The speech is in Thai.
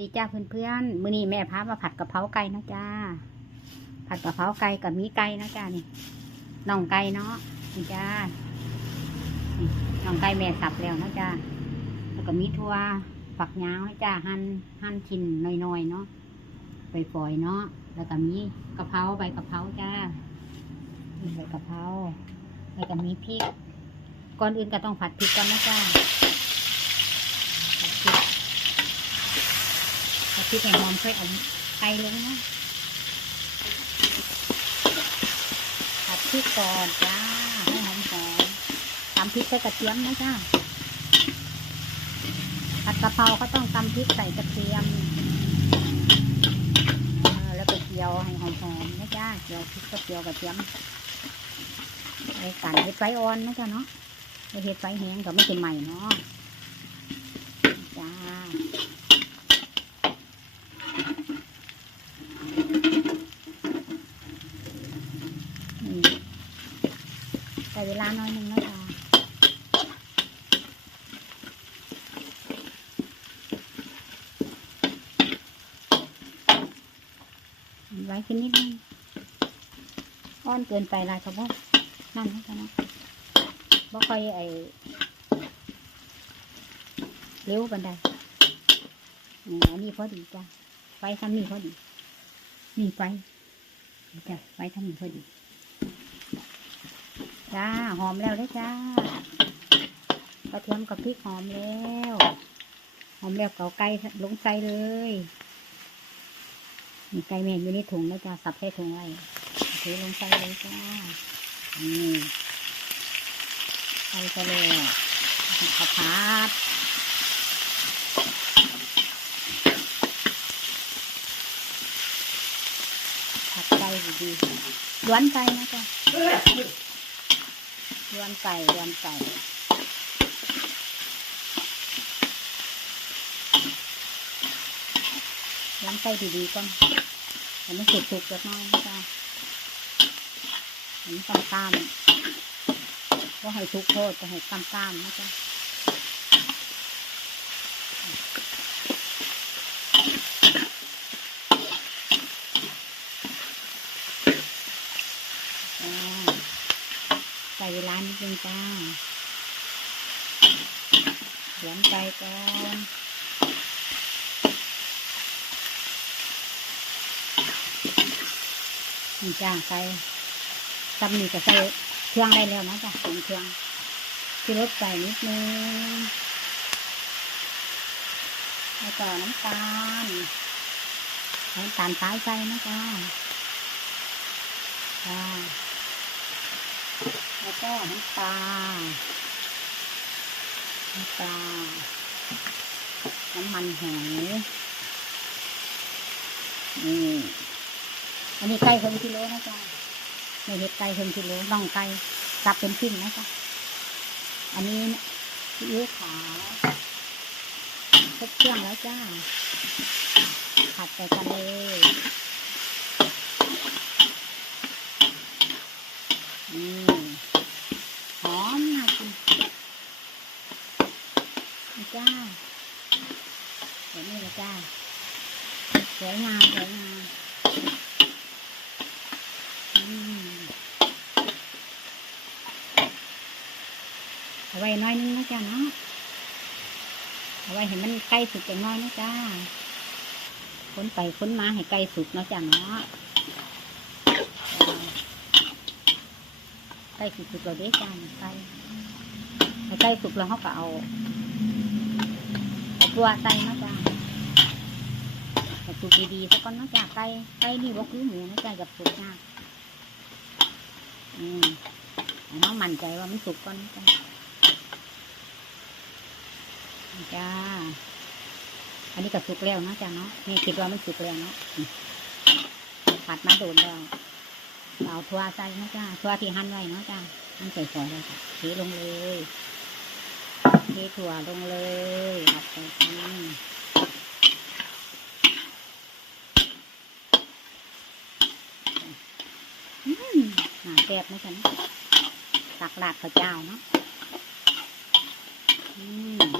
ดีจ้าเพื่อนๆ มื้อนี้แม่พามาผัดกะเพราไก่นะจ้า ผัดกะเพราไก่กับมีไก่นะจ้านี่น่องไก่เนาะนี่จ้าน่นองไก่แม่สับแล้วนะจ้า แล้วก็มีทั่วฝักยาวนะจ้าหั่นหั่นชิ้นน้อยๆเนาะไปฝอยๆเนาะ แล้วก็มีกะเพราใบกะเพราจ้าใบกะเพราแล้วก็มีพริก ก่อนอื่นก็ต้องผัดพริกก่อนนะจ้าผัดพริก ผัด พริกให้หอมค่อยเอาไก่ลงนะผัดพริกก่อนจ้าให้หอมหอมตำพริกใส่กระเทียมนะจ้าผัดกะเพราก็ต้องตำพริกใส่กระเทียมแล้วก็เจียวให้หอมๆนะจ้าเจียวพริกก็เจียวกระเทียมไอ้กันเห็ดไฟอ่อนนะจ้าเนาะไอ้เห็ดไฟแห้งก็ไม่เป็นใหม่เนาะจ้า แต่เวลาน้อยหนึ่งนะจ๊ะไว้ขึ้นนิดนึงอ่อนเกินไปลายเขาบอกนั่นนะจ๊ะนะบ่ค่อยไอเร็วบันไดมอันนี้พอดีจ้ะไฟทำนี่พอดีนี่ไฟจ้ะไฟทำนี่พอดี จ้าหอมแล้วเด้อจ้ากระเทียมกับพริกหอมแล้วหอมแล้วเกาไก่ลงใส่เลยไก่แม่อยู่ในถุงนะจ้าสับใส่ถุงไว้เทลงใส่เลยจ้านี่ใส่ไปเลยขาวผัดผัดไก่ดีๆล้วนไก่นะจ้า รวนไก่รวนไก่ล้างไส้ดีๆก่อนให้มันสุกๆเล็กน้อยนะจ๊ะให้มันตามก็ให้ทุกโทษจะให้ตามๆนะจ๊ะอ่า ใส่เวลา นิดนึงจ้าหลืองใจก่อนนี่จ้าใส่ตำหนี่ก็ใส่เครื่องได้แล้วนะจ้ะปรุงเครื่องที่รสใส่นิดนึงแล้วก็น้ำตาลน้ำตาลสายใส่นะจ้าจ้า แล้วก็น้ำปลา น้ำปลา น้ำมันหอย นี่ อันนี้ไก่เพิ่มกิโลนะจ๊ะไม่เห็ดไก่เพิ่มกิโลน่องไก่สับเป็นชิ้นนะจ๊ะอันนี้ซีอิ๊วขาวครบเครื่องแล้วจ้า ผัดใส่กันเลยนี่ หอมน่ากินนี่จ้าเดี๋ยวนี้เลยจ้า สวยงามสวยงามเอาไว้น้อยนึงนะจ้าเนาะเอาไว้เห็นมันใกล้สุกอย่างน้อยนะจ้าค้นไปค้นมาให้ใกล้สุกเนาะจ้าเนาะใกล้สุกเราได้จ้าใกล้ใกล้สุกแล้วเขาก็เอาเอาตัวใส่เนาะจ้า แต่สุกดีๆสักก่อนนาะจ้าไก่ไก่นี่บ่คือหมูนะจ้ากับสุกยากอืมน้องมั่นใจว่ามันสุกก่อนนะจ้าจ้า อันนี้ก็สุกแล้วนาะจ้าเนาะนี่คิดว่ามันสุกแล้วเนาะผัดมาโดนแล้วเอาทั่วใส่นะจ้าทั่วที่หั่นไว้เนาะจ้าหั่นใส่ซอยเลยจ้ะเทลงเลยเทถั่วลงเลยผัดใส่กันอืมหนาแบบนะฉันหลักๆข้าวเจ้าเนาะอืม